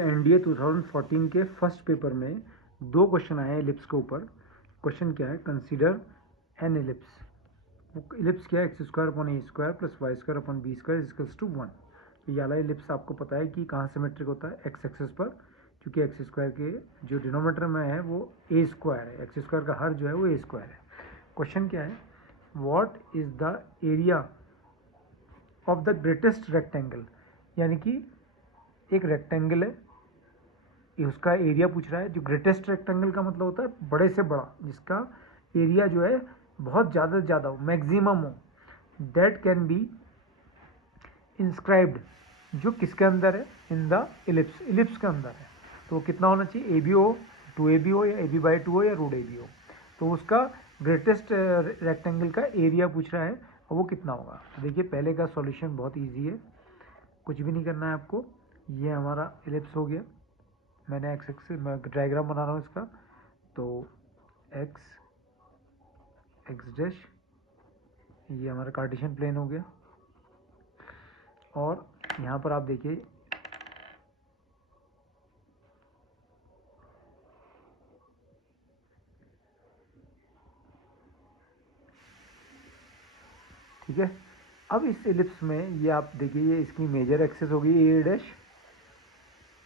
NDA 2014 के first paper में 2 question आए हैं एलिप्स के ऊपर। क्वेश्चन क्या है, कंसीडर एन एलिप्स। एलिप्स क्या है, x square upon a square plus y square upon b square equals to 1। ये वाला एलिप्स आपको पता है कि कहाँ सिमेट्रिक होता है, एक्स एक्सेस पर, क्योंकि एक्स स्क्वायर के जो डिनोमीटर में है वो ए स्क्वायर है, एक्स स्क्वायर का हर जो है वो ए स्क्वायर है। क्वेश्चन क्या है, what is the area of the greatest rectangle, यानी कि एक रेक्टेंगल है, उसका एरिया पूछ रहा है। जो ग्रेटेस्ट रेक्टेंगल का मतलब होता है बड़े से बड़ा, जिसका एरिया जो है बहुत ज़्यादा से ज़्यादा हो, मैक्सिमम हो, दैट कैन बी इंस्क्राइब्ड, जो किसके अंदर है, इन द इलिप्स, इलिप्स के अंदर है। तो कितना होना चाहिए, ए बी हो, 2ab हो, या ab/2 हो, या रूट ab हो। तो उसका ग्रेटेस्ट रेक्टेंगल का एरिया पूछ रहा है और वो कितना होगा। तो देखिए पहले का सॉल्यूशन बहुत इजी है, कुछ भी नहीं करना है आपको। ये हमारा इलिप्स हो गया, मैंने एक्स एक्सिस मैं डायग्राम बना रहा हूँ इसका। तो एक्स डैश, ये हमारा कार्टेशियन प्लेन हो गया। और यहाँ पर आप देखिए ठीक है। अब इस एलिप्स में ये आप देखिए, ये इसकी मेजर एक्सिस होगी ए डैश,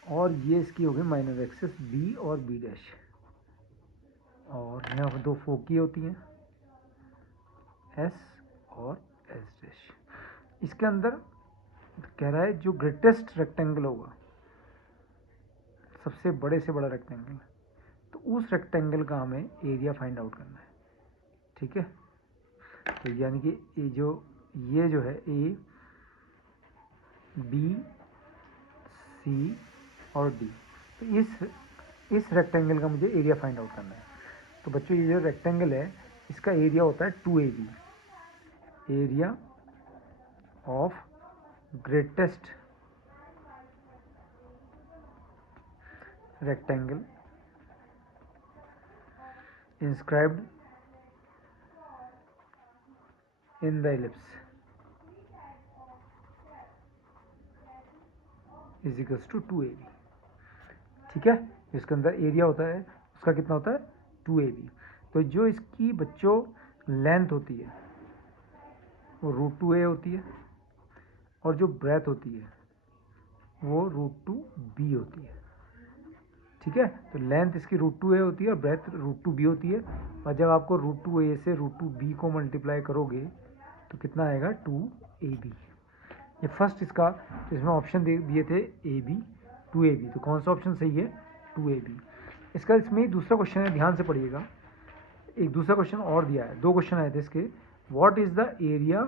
और ये इसकी होगी माइनर एक्सिस बी और बी डैश, और यहाँ पर 2 फोकी होती हैं, एस और एस डैश। इसके अंदर कह रहा है जो ग्रेटेस्ट रेक्टेंगल होगा, सबसे बड़े से बड़ा रेक्टेंगल, तो उस रेक्टेंगल का हमें एरिया फाइंड आउट करना है। ठीक है, तो यानी कि ये जो है ए बी सी और डी, तो इस रेक्टेंगल का मुझे एरिया फाइंड आउट करना है। तो बच्चों ये जो रेक्टेंगल है इसका एरिया होता है 2ab, area of greatest rectangle inscribed in the ellipse is equals to 2ab। ठीक है, इसके अंदर एरिया होता है उसका कितना होता है 2ab। तो जो इसकी बच्चों लेंथ होती है वो √2a होती है, और जो ब्रेथ होती है वो √2b होती है। ठीक है, तो लेंथ इसकी √2a होती है और ब्रेथ √2b होती है। और जब आपको √2a से √2b को मल्टीप्लाई करोगे तो कितना आएगा 2ab। ये फर्स्ट इसका, तो इसमें ऑप्शन दिए थे ab 2ab, तो कौन सा ऑप्शन सही है 2ab। इसका इसमें दूसरा क्वेश्चन है, ध्यान से पढ़िएगा। एक दूसरा क्वेश्चन और दिया है, 2 क्वेश्चन आए थे इसके। What is the area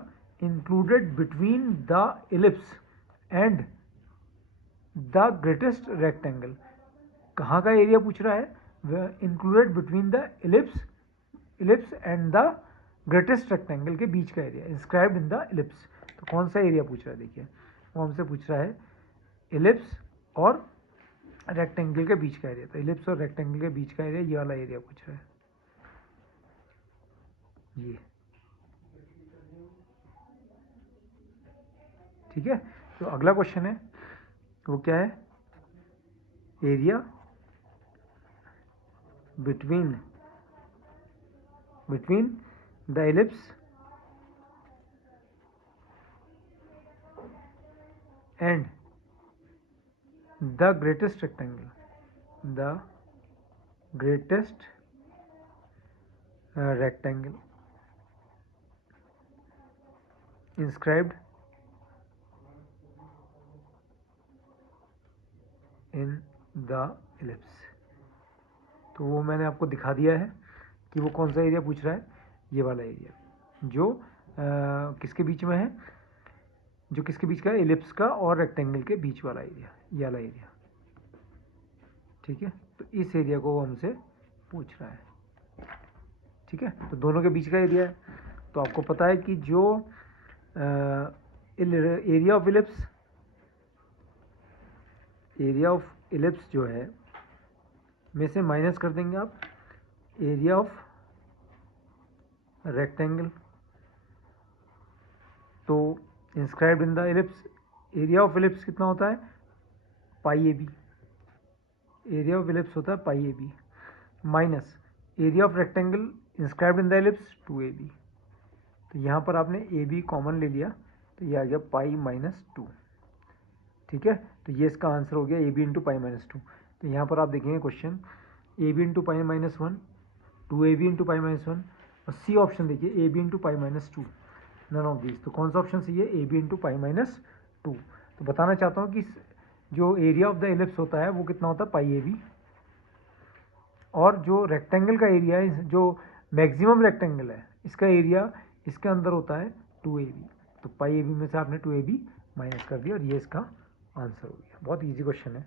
included between the ellipse and the greatest rectangle, कहाँ का एरिया पूछ रहा है, included between the ellipse and the greatest rectangle के बीच का area, inscribed in the ellipse. तो कौन सा एरिया पूछ रहा है, देखिए वो हमसे पूछ रहा है इलिप्स और रेक्टेंगल के बीच का एरिया। तो इलिप्स और रेक्टेंगल के बीच का एरिया, ये वाला एरिया पूछ रहा है, ये। ठीक है, तो अगला क्वेश्चन है वो क्या है, area between the ellipse and the greatest rectangle, the greatest rectangle inscribed in the ellipse। तो वो मैंने आपको दिखा दिया है कि वो कौन सा एरिया पूछ रहा है, ये वाला एरिया जो किसके बीच में है, जो किसके बीच का है, इलिप्स का और रेक्टेंगल के बीच वाला एरिया, ये वाला एरिया। ठीक है, तो इस एरिया को वो हमसे पूछ रहा है। ठीक है, तो दोनों के बीच का एरिया है। तो आपको पता है कि जो एरिया ऑफ इलिप्स जो है में से माइनस कर देंगे आप एरिया ऑफ रेक्टेंगल। तो inscribed in the ellipse, area of ellipse कितना होता है pi ab, area of ellipse होता है pi A B minus area of rectangle inscribed in the ellipse 2ab। तो यहाँ पर आपने ए बी कॉमन ले लिया तो ये आ गया पाई माइनस 2। ठीक है, तो ये इसका आंसर हो गया a b into pi minus 2। तो यहाँ पर आप देखेंगे question a b into pi minus 1, 2ab into pi minus 1 और सी ऑप्शन देखिए a b into pi minus 2, none of this. तो कौन सा ऑप्शन सही है? A b into pi minus 2। तो बताना चाहता हूँ कि जो एरिया ऑफ द एलिप्स होता है वो कितना होता है? Pi A B. और जो रेक्टेंगल का एरिया है, जो मैक्सिमम रेक्टेंगल है, इसका एरिया इसके अंदर होता है 2ab। तो पाई ए बी में से आपने 2ab माइनस कर दिया और ये इसका आंसर हो गया। बहुत इजी क्वेश्चन है।